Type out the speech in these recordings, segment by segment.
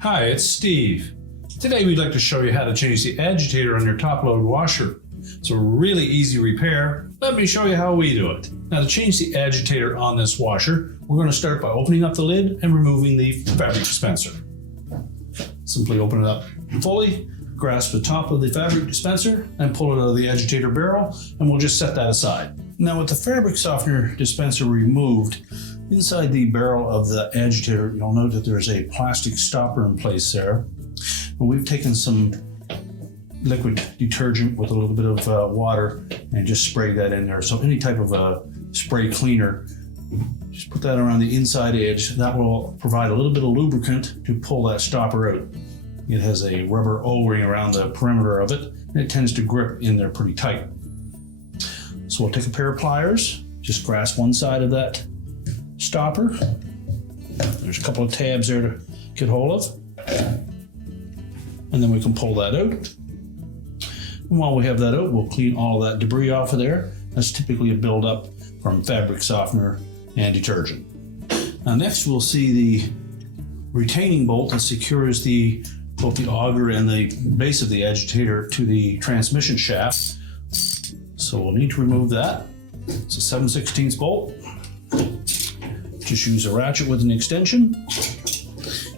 Hi, it's Steve. Today we'd like to show you how to change the agitator on your top load washer. It's a really easy repair. Let me show you how we do it. Now, to change the agitator on this washer, we're going to start by opening up the lid and removing the fabric dispenser. Simply open it up fully, grasp the top of the fabric dispenser and pull it out of the agitator barrel, and we'll just set that aside. Now, with the fabric softener dispenser removed, inside the barrel of the agitator, you'll note that there's a plastic stopper in place there. And we've taken some liquid detergent with a little bit of water and just sprayed that in there. So any type of spray cleaner, just put that around the inside edge. That will provide a little bit of lubricant to pull that stopper out. It has a rubber O-ring around the perimeter of it, and it tends to grip in there pretty tight. So we'll take a pair of pliers, just grasp one side of that stopper. There's a couple of tabs there to get hold of. And then we can pull that out. And while we have that out, we'll clean all that debris off of there. That's typically a buildup from fabric softener and detergent. Now next we'll see the retaining bolt that secures both the auger and the base of the agitator to the transmission shaft. So we'll need to remove that. It's a 7/16 bolt. Just use a ratchet with an extension.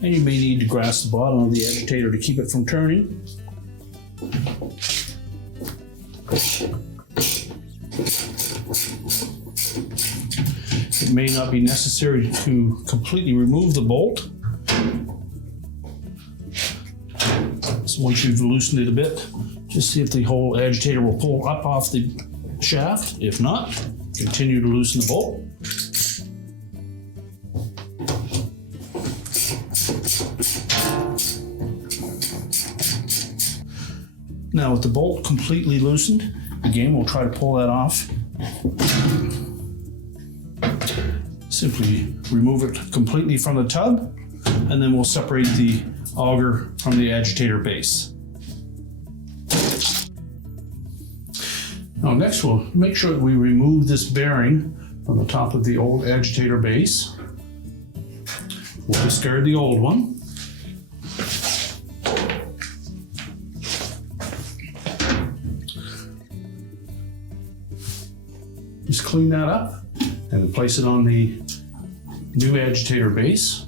And you may need to grasp the bottom of the agitator to keep it from turning. It may not be necessary to completely remove the bolt. So once you've loosened it a bit, just see if the whole agitator will pull up off the shaft. If not, continue to loosen the bolt. Now with the bolt completely loosened, again we'll try to pull that off. Simply remove it completely from the tub, and then we'll separate the auger from the agitator base. Now next we'll make sure that we remove this bearing from the top of the old agitator base. We'll discard the old one. Just clean that up and place it on the new agitator base.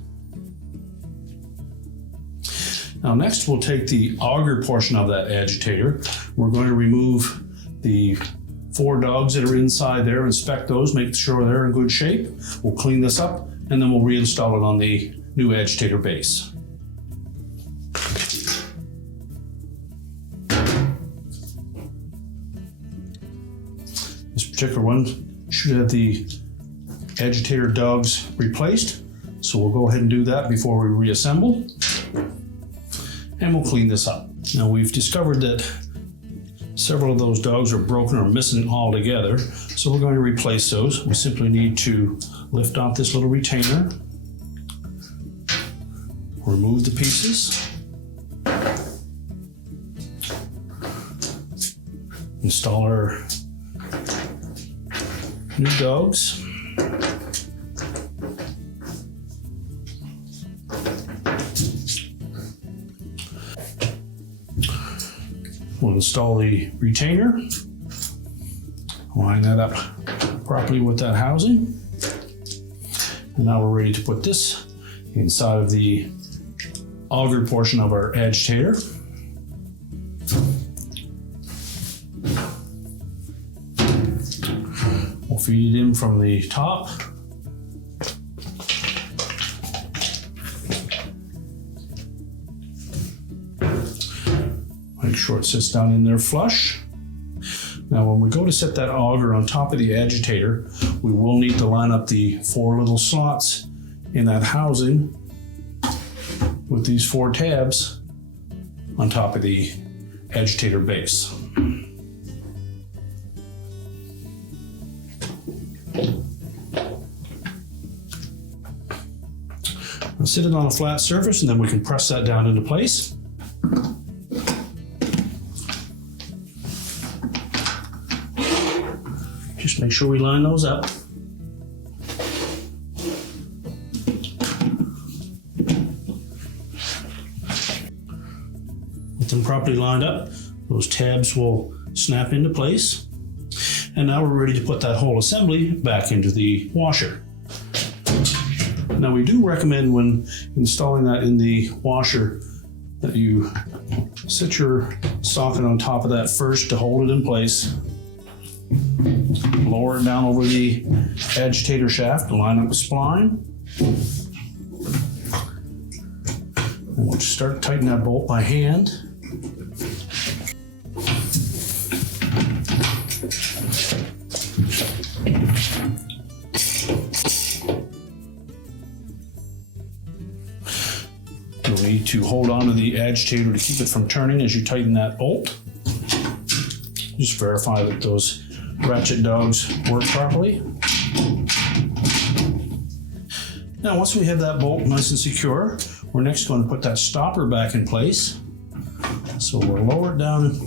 Now next we'll take the auger portion of that agitator. We're going to remove the 4 dogs that are inside there, inspect those, make sure they're in good shape. We'll clean this up and then we'll reinstall it on the new agitator base. This particular one should have the agitator dogs replaced, so we'll go ahead and do that before we reassemble, and we'll clean this up. Now we've discovered that several of those dogs are broken or missing altogether, so we're going to replace those. We simply need to lift off this little retainer, remove the pieces, install our new dogs. We'll install the retainer, line that up properly with that housing. And now we're ready to put this inside of the auger portion of our agitator. We'll feed it in from the top. Make sure it sits down in there flush. Now when we go to set that auger on top of the agitator, we will need to line up the 4 little slots in that housing with these 4 tabs on top of the agitator base. I'll sit it on a flat surface and then we can press that down into place. Just make sure we line those up. them properly lined up, those tabs will snap into place. And now we're ready to put that whole assembly back into the washer. Now we do recommend when installing that in the washer that you set your socket on top of that first to hold it in place. Lower it down over the agitator shaft to line up the spline. And we'll just start tightening that bolt by hand. You'll need to hold on to the agitator to keep it from turning as you tighten that bolt. Just verify that those ratchet dogs work properly. Now, once we have that bolt nice and secure, we're next going to put that stopper back in place. So we'll lower it down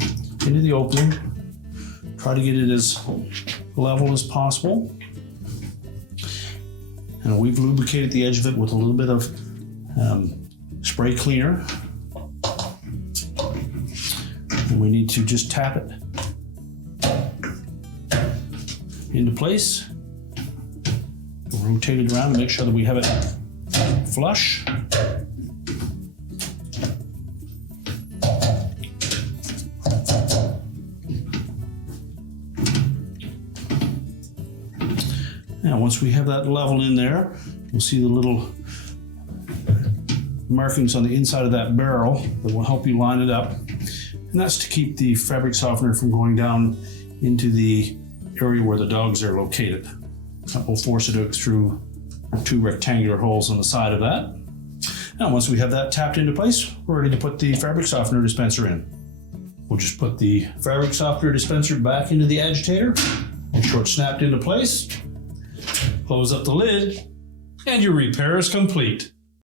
into the opening, try to get it as level as possible. And we've lubricated the edge of it with a little bit of spray cleaner. And we need to just tap it into place. Rotate it around to make sure that we have it flush. Now, once we have that level in there, you'll see the little markings on the inside of that barrel that will help you line it up. And that's to keep the fabric softener from going down into the area where the dogs are located. That will force it out through 2 rectangular holes on the side of that. Now, once we have that tapped into place, we're ready to put the fabric softener dispenser in. We'll just put the fabric softener dispenser back into the agitator, make sure it's snapped into place, close up the lid, and your repair is complete.